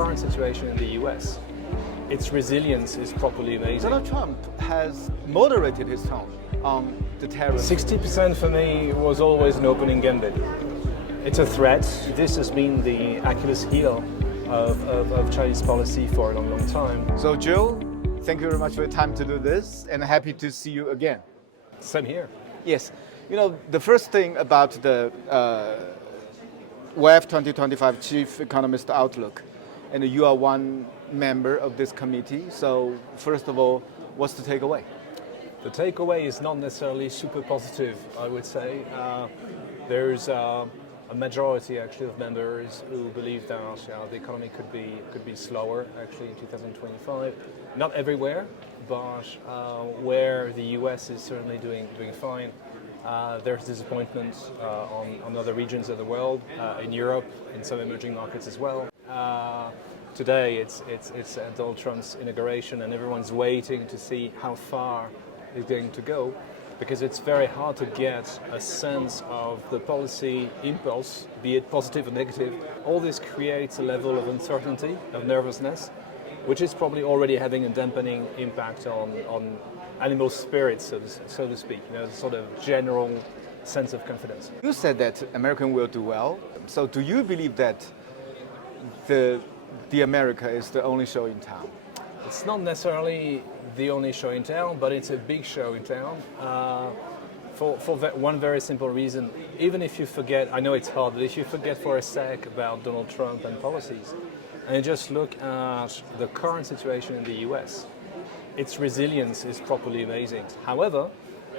current situation in the US, its resilience is properly amazing. Donald Trump has moderated his tone on the tariffs. 60% for me was always an opening gambit. It's a threat. This has been the Achilles heel of Chinese policy for a long, long time. So Gilles, thank you very much for your time to do this, and happy to see you again. Same here. Yes, you know, the first thing about the WEF 2025 Chief Economist Outlook, and you are one member of this committee, so first of all, what's the takeaway? The takeaway is not necessarily super positive, I would say. There's a majority actually of members who believe that the economy could be slower actually in 2025. Not everywhere, but where the US is certainly doing fine. There's disappointment on other regions of the world, in Europe, in some emerging markets as well. Today it's Donald Trump's inauguration, and everyone's waiting to see how far he's going to go, because it's very hard to get a sense of the policy impulse, be it positive or negative. All this creates a level of uncertainty, of nervousness, which is probably already having a dampening impact on animal spirits, so to speak, you know, sort of general sense of confidence. You said that American will do well, so do you believe that the America is the only show in town? It's not necessarily the only show in town, but it's a big show in town for one very simple reason. Even if you forget, I know it's hard, but if you forget for a sec about Donald Trump and policies, and you just look at the current situation in the US, its resilience is properly amazing. However,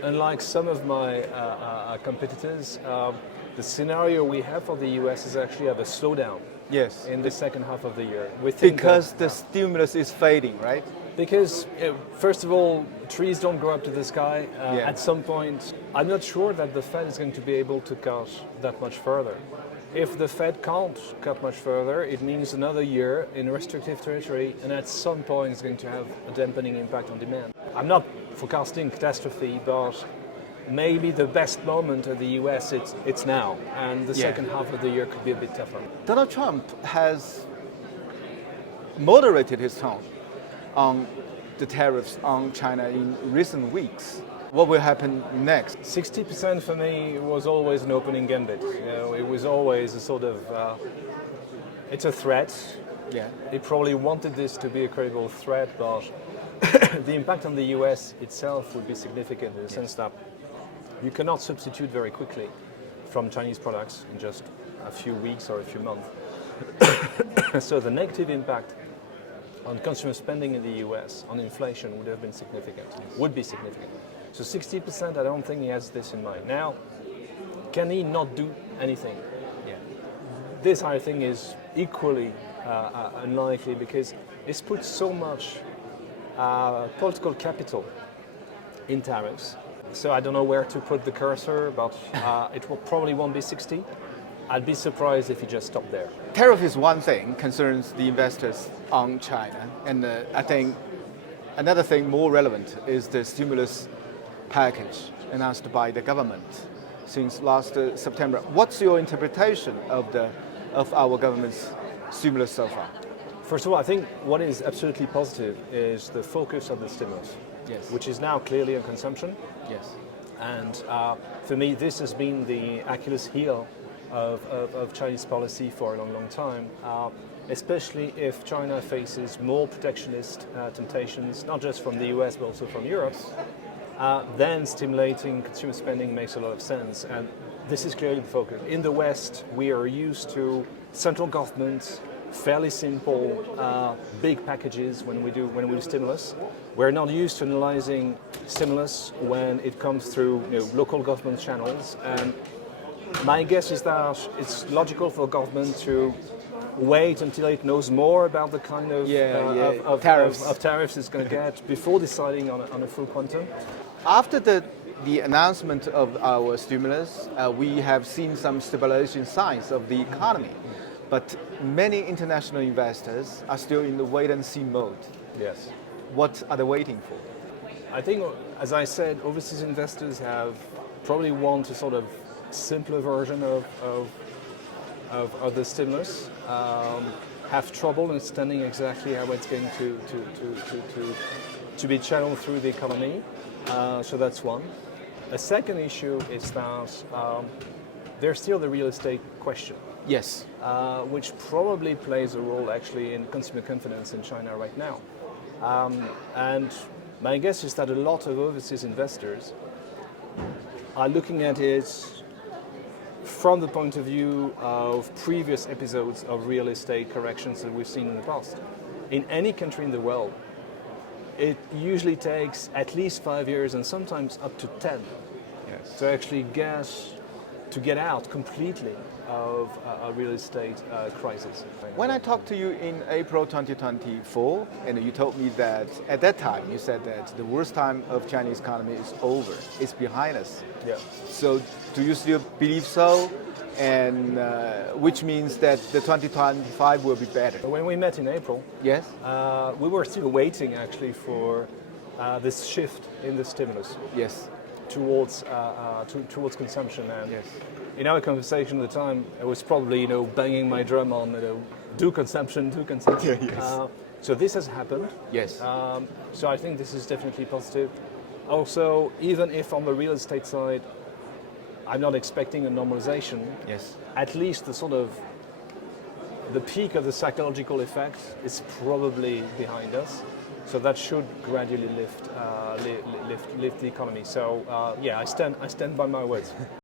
unlike some of my competitors, the scenario we have for the US is actually of a slowdown. Yes. In the second half of the year. We think because the stimulus is fading, right? Because, first of all, trees don't grow up to the sky. At some point, I'm not sure that the Fed is going to be able to cut that much further. If the Fed can't cut much further, it means another year in restrictive territory, and at some point it's going to have a dampening impact on demand. I'm not forecasting catastrophe, but maybe the best moment of the US, it's now, and the second half of the year could be a bit tougher. Donald Trump has moderated his tone on the tariffs on China in recent weeks. What will happen next? 60% for me was always an opening gambit. You know, it was always a sort of, it's a threat. Yeah. He probably wanted this to be a credible threat, but the impact on the US itself would be significant in the sense that you cannot substitute very quickly from Chinese products in just a few weeks or a few months. So the negative impact on consumer spending in the US, on inflation, would have been significant, would be significant. So 60%, I don't think he has this in mind. Now, can he not do anything? Yeah. This, I think, is equally unlikely, because it's put so much political capital in tariffs. So I don't know where to put the cursor, but probably won't be 60. I'd be surprised if he just stopped there. Tariff is one thing, concerns the investors on China. And I think another thing more relevant is the stimulus package announced by the government since last September. What's your interpretation of our government's stimulus so far? First of all, I think what is absolutely positive is the focus of the stimulus, which is now clearly on consumption. Yes. And for me, this has been the Achilles heel of Chinese policy for a long, long time, especially if China faces more protectionist temptations, not just from the US, but also from Europe. Then stimulating consumer spending makes a lot of sense. And this is clearly the focus. In the West, we are used to central government, fairly simple, big packages when we do stimulus. We're not used to analyzing stimulus when it comes through local government channels. And my guess is that it's logical for government to wait until it knows more about the kind of tariffs it's going to get before deciding on a full quantum. After the announcement of our stimulus, we have seen some stabilization signs of the economy. But many international investors are still in the wait-and-see mode. Yes. What are they waiting for? I think, as I said, overseas investors probably want a sort of simpler version of the stimulus. have trouble understanding exactly how it's going to be channeled through the economy. So that's one. A second issue is that there's still the real estate question. Yes. Which probably plays a role actually in consumer confidence in China right now. And my guess is that a lot of overseas investors are looking at it from the point of view of previous episodes of real estate corrections that we've seen in the past. In any country in the world, it usually takes at least 5 years and sometimes up to 10 to actually get out completely of a real estate crisis. When I talked to you in April 2024, and you told me that at that time you said that the worst time of Chinese economy is over, it's behind us. Yeah. So do you still believe so? And which means that the 2025 will be better. When we met in April, Yes. we were still waiting actually for this shift in the stimulus Yes. towards consumption. And Yes. in our conversation at the time, I was probably banging my drum on do consumption. Yes. So this has happened. Yes. So I think this is definitely positive. Also, even if on the real estate side, I'm not expecting a normalization. Yes. At least the peak of the psychological effect is probably behind us. So that should gradually lift the economy. So yeah, I stand by my words.